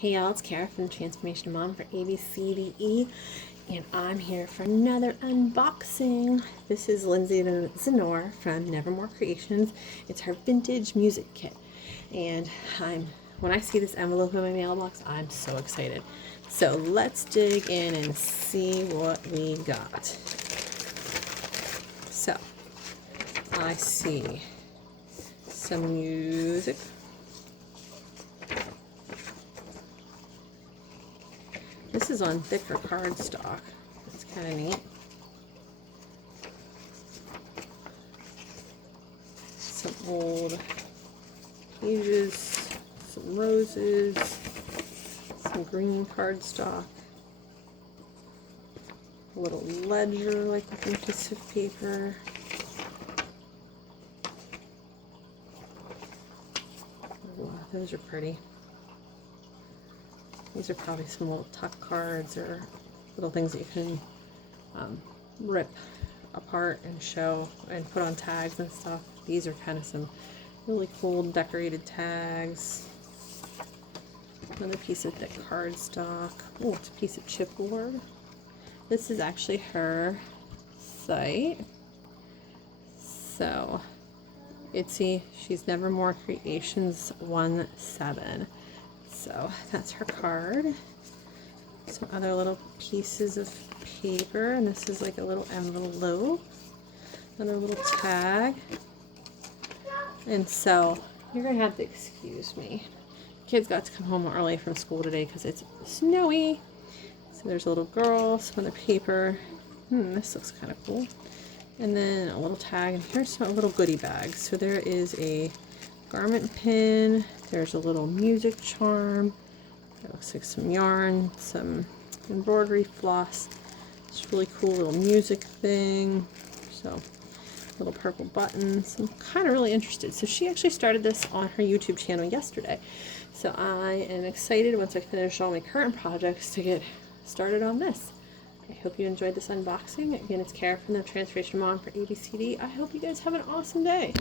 Hey y'all, it's Kara from Transformation Mom for ABCDE, and I'm here for another unboxing. This is Lindsay Zenor from Nevermore Creations. It's her vintage music kit, and when I see this envelope in my mailbox, I'm so excited. So let's dig in and see what we got. So I see some music. This is on thicker cardstock. That's kind of neat. Some old pages, some roses, some green cardstock, a little ledger like looking piece of paper. Oh, those are pretty. These are probably some little tuck cards or little things that you can rip apart and show and put on tags and stuff. These are kind of some really cool decorated tags. Another piece of thick cardstock. Oh, it's a piece of chipboard. This is actually her site. So, she's Nevermore Creations 17. So that's her card. Some other little pieces of paper, and this is like a little envelope. Another little tag. And so you're gonna have to excuse me. Kids got to come home early from school today because it's snowy. So there's a little girl, some other paper. This looks kind of cool. And then a little tag, and here's some little goodie bags. So there is a garment pin, there's a little music charm, it looks like some yarn, some embroidery floss, it's a really cool little music thing, so little purple buttons. I'm kind of really interested. So she actually started this on her YouTube channel yesterday, so I am excited once I finish all my current projects to get started on this. I hope you enjoyed this unboxing. Again, it's Kara from the Transformation Mom for ABCD. I hope you guys have an awesome day.